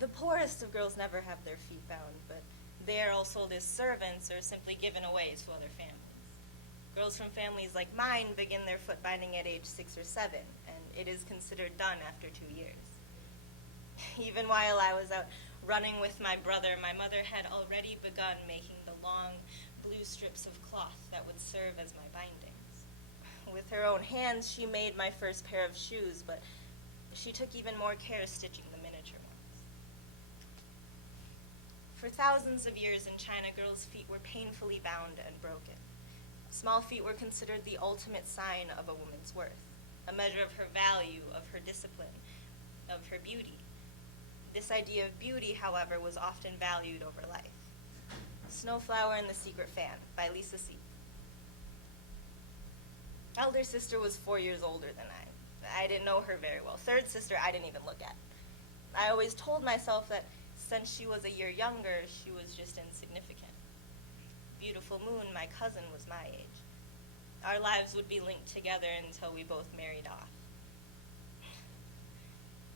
The poorest of girls never have their feet bound, but they are all sold as servants or simply given away to other families. Girls from families like mine begin their foot binding at age 6 or 7, and it is considered done after 2 years. Even while I was out running with my brother, my mother had already begun making the long blue strips of cloth that would serve as my bindings. With her own hands, she made my first pair of shoes, but she took even more care stitching the miniature ones. For thousands of years in China, girls' feet were painfully bound and broken. Small feet were considered the ultimate sign of a woman's worth, a measure of her value, of her discipline, of her beauty. This idea of beauty, however, was often valued over life. Snowflower and the Secret Fan by Lisa C. Elder sister was 4 years older than I. I didn't know her very well. Third sister, I didn't even look at. I always told myself that since she was a year younger, she was just insignificant. Beautiful Moon, my cousin, was my age. Our lives would be linked together until we both married off.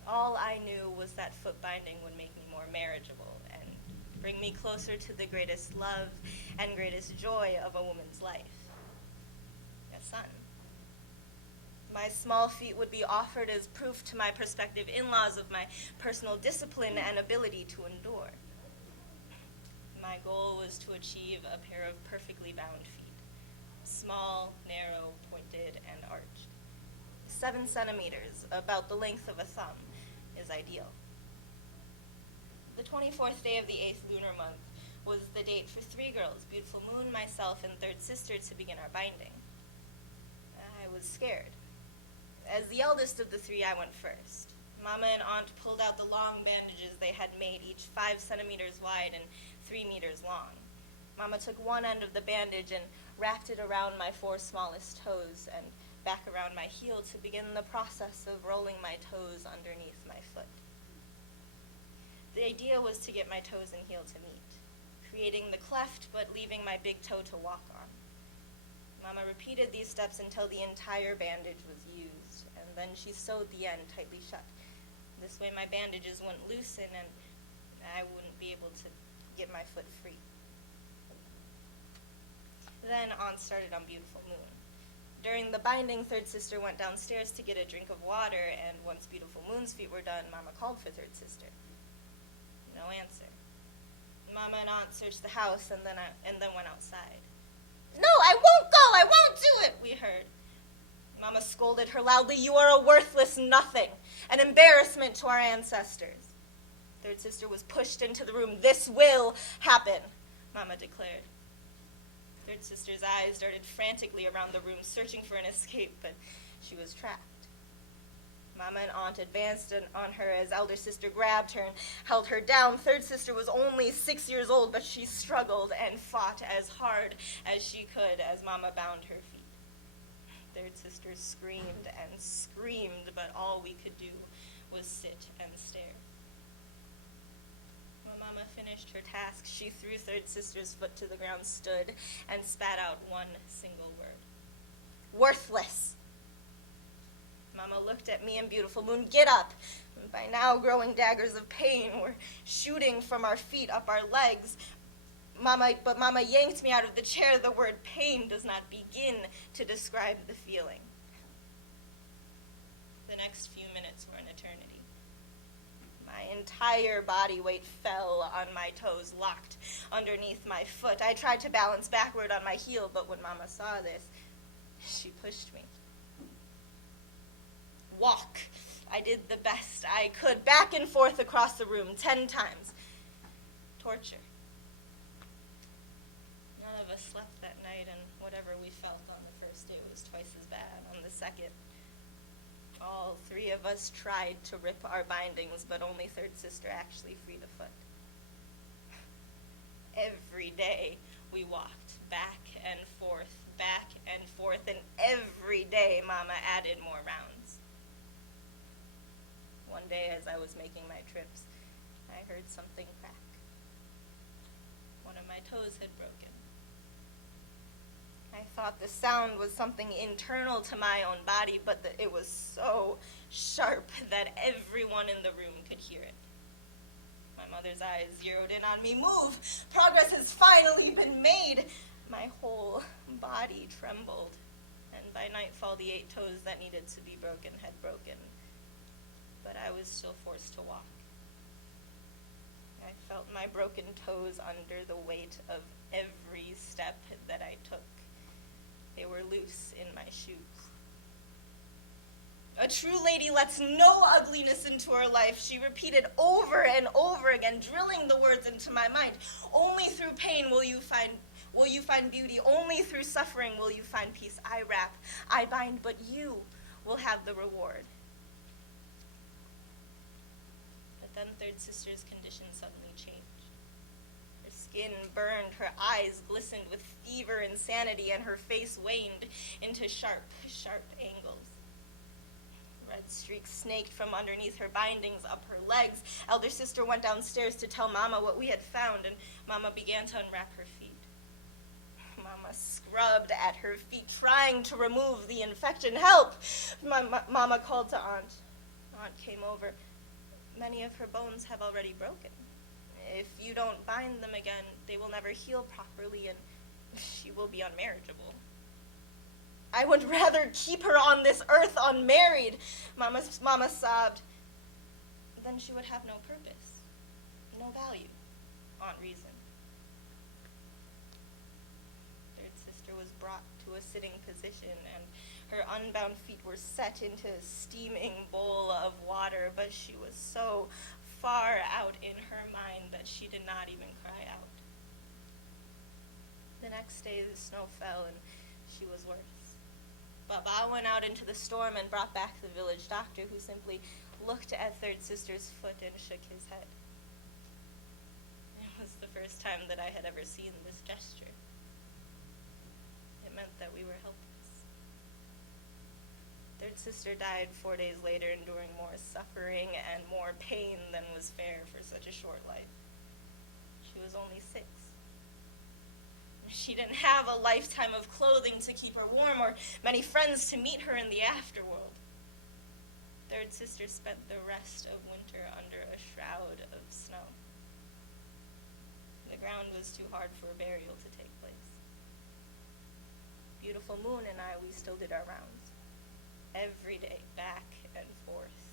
All I knew was that foot binding would make me more marriageable and bring me closer to the greatest love and greatest joy of a woman's life, a son. My small feet would be offered as proof to my prospective in-laws of my personal discipline and ability to endure. My goal was to achieve a pair of perfectly bound feet, small, narrow, pointed, and arched. 7 centimeters, about the length of a thumb, is ideal. The 24th day of the 8th lunar month was the date for 3 girls, Beautiful Moon, myself, and third sister, to begin our binding. I was scared. As the eldest of the 3, I went first. Mama and Aunt pulled out the long bandages they had made, each 5 centimeters wide and 3 meters long. Mama took one end of the bandage and wrapped it around my 4 smallest toes and back around my heel to begin the process of rolling my toes underneath my foot. The idea was to get my toes and heel to meet, creating the cleft but leaving my big toe to walk on. Mama repeated these steps until the entire bandage was used, and then she sewed the end tightly shut. This way my bandages wouldn't loosen and I wouldn't be able to get my foot free. Then Aunt started on Beautiful Moon. During the binding, third sister went downstairs to get a drink of water, and once Beautiful Moon's feet were done, Mama called for third sister. No answer. Mama and Aunt searched the house and then went outside. "No, I won't go! I won't do it!" we heard. Mama scolded her loudly. "You are a worthless nothing, an embarrassment to our ancestors." Third sister was pushed into the room. "This will happen," Mama declared. Third sister's eyes darted frantically around the room, searching for an escape, but she was trapped. Mama and Aunt advanced on her as elder sister grabbed her and held her down. Third sister was only 6 years old, but she struggled and fought as hard as she could as Mama bound her feet. Third sister screamed and screamed, but all we could do was sit and stare. When Mama finished her task, she threw third sister's foot to the ground, stood, and spat out one single word. "Worthless." Mama looked at me and Beautiful Moon. "Get up." By now, growing daggers of pain were shooting from our feet up our legs. But Mama yanked me out of the chair. The word pain does not begin to describe the feeling. The next few minutes were an eternity. My entire body weight fell on my toes, locked underneath my foot. I tried to balance backward on my heel, but when Mama saw this, she pushed me. Walk. I did the best I could, back and forth across the room 10 times. Torture. None of us slept that night, and whatever we felt on the first day was twice as bad on the second. All 3 of us tried to rip our bindings, but only third sister actually freed a foot. Every day we walked back and forth, and every day Mama added more rounds. One day as I was making my trips, I heard something crack. One of my toes had broken. I thought the sound was something internal to my own body, but it was so sharp that everyone in the room could hear it. My mother's eyes zeroed in on me. Move! Progress has finally been made! My whole body trembled, and by nightfall the 8 toes that needed to be broken had broken. But I was still forced to walk. I felt my broken toes under the weight of every step that I took. They were loose in my shoes. A true lady lets no ugliness into her life, she repeated over and over again, drilling the words into my mind. Only through pain will you find beauty. Only through suffering will you find peace. I wrap, I bind, but you will have the reward. But then Third Sister's condition suddenly changed. Her skin burned, her eyes glistened with fever, insanity, and her face waned into sharp, sharp angles. Red streaks snaked from underneath her bindings up her legs. Elder Sister went downstairs to tell Mama what we had found, and Mama began to unwrap her feet. Mama scrubbed at her feet, trying to remove the infection. Help! Mama called to Aunt. Aunt came over. Many of her bones have already broken. If you don't bind them again, they will never heal properly, and she will be unmarriageable. I would rather keep her on this earth unmarried, Mama sobbed. Then she would have no purpose, no value, on reason. Third Sister was brought to a sitting position, and her unbound feet were set into a steaming bowl of water, but she was so far out in her mind that she did not even cry out. The next day the snow fell, and she was worse. Baba went out into the storm and brought back the village doctor, who simply looked at Third Sister's foot and shook his head. It was the first time that I had ever seen this gesture. It meant that we were helpless. Third Sister died 4 days later, enduring more suffering and more pain than was fair for such a short life. She was only 6. She didn't have a lifetime of clothing to keep her warm or many friends to meet her in the afterworld. Third Sister spent the rest of winter under a shroud of snow. The ground was too hard for a burial to take place. Beautiful Moon and I, we still did our rounds. Every day, back and forth,